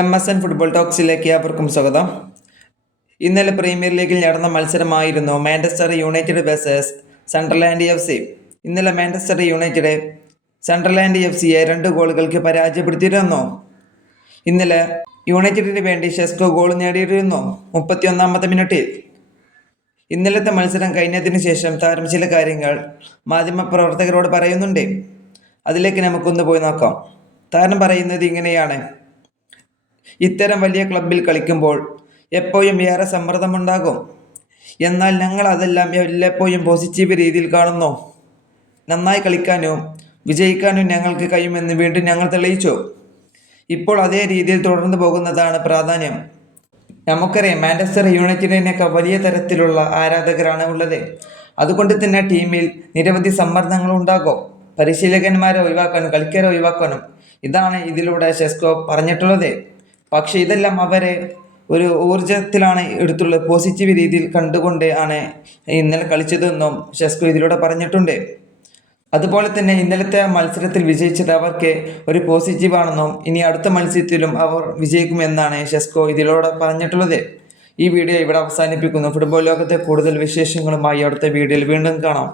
M S N football ടോക്സിലേക്ക് അവർക്കും സ്വാഗതം. ഇന്നലെ പ്രീമിയർ ലീഗിൽ നടന്ന മത്സരമായിരുന്നു Manchester United versus Sunderland F C ഇന്നലെ മാഞ്ചസ്റ്റർ യുണൈറ്റഡ് സണ്ടർലാൻഡ് എഫ് സിയെ രണ്ട് ഗോളുകൾക്ക് പരാജയപ്പെടുത്തിയിരുന്നു. ഇന്നലെ യുണൈറ്റഡിന് വേണ്ടി ഷെസ്കോ ഗോൾ നേടിയിരുന്നു മുപ്പത്തിയൊന്നാമത്തെ മിനിറ്റിൽ ഇന്നലത്തെ മത്സരം കഴിഞ്ഞതിന് ശേഷം താരം ചില കാര്യങ്ങൾ മാധ്യമപ്രവർത്തകരോട് പറയുന്നുണ്ട്. അതിലേക്ക് നമുക്കൊന്ന് പോയി നോക്കാം. താരം പറയുന്നത് ഇങ്ങനെയാണ്. ഇത്തരം വലിയ ക്ലബ്ബിൽ കളിക്കുമ്പോൾ എപ്പോഴും ഏറെ സമ്മർദ്ദമുണ്ടാകും. എന്നാൽ ഞങ്ങൾ അതെല്ലാം എല്ലായ്പ്പോഴും പോസിറ്റീവ് രീതിയിൽ കാണുന്നു. നന്നായി കളിക്കാനും വിജയിക്കാനും ഞങ്ങൾക്ക് കഴിയുമെന്ന് വീണ്ടും ഞങ്ങൾ തെളിയിച്ചു. ഇപ്പോൾ അതേ രീതിയിൽ തുടർന്നു പോകുന്നതാണ് പ്രാധാന്യം. നമുക്കറിയാം മാഞ്ചസ്റ്റർ യുണൈറ്റഡിനൊക്കെ വലിയ തരത്തിലുള്ള ആരാധകരാണ് ഉള്ളത്. അതുകൊണ്ട് തന്നെ ടീമിൽ നിരവധി സമ്മർദ്ദങ്ങൾ ഉണ്ടാകും. പരിശീലകന്മാരെ ഒഴിവാക്കാനും കളിക്കാരെ ഒഴിവാക്കാനും ഇതാണ് ഇതിലൂടെ ഷെസ്കോ പറഞ്ഞിട്ടുള്ളത്. പക്ഷേ ഇതെല്ലാം അവരെ ഒരു ഊർജത്തിലാണ് എടുത്തുള്ളത് പോസിറ്റീവ് രീതിയിൽ കണ്ടുകൊണ്ട് ആണ് ഇന്നലെ കളിച്ചതെന്നും ഷെസ്കു ഇതിലൂടെ പറഞ്ഞിട്ടുണ്ട്. അതുപോലെ തന്നെ ഇന്നലത്തെ മത്സരത്തിൽ വിജയിച്ചത് അവർക്ക് ഒരു പോസിറ്റീവാണെന്നും ഇനി അടുത്ത മത്സരത്തിലും അവർ വിജയിക്കുമെന്നാണ് ഷെസ്കോ ഇതിലൂടെ പറഞ്ഞിട്ടുള്ളത്. ഈ വീഡിയോ ഇവിടെ അവസാനിപ്പിക്കുന്നു. ഫുട്ബോൾ ലോകത്തെ കൂടുതൽ വിശേഷങ്ങളുമായി അടുത്ത വീഡിയോയിൽ വീണ്ടും കാണാം.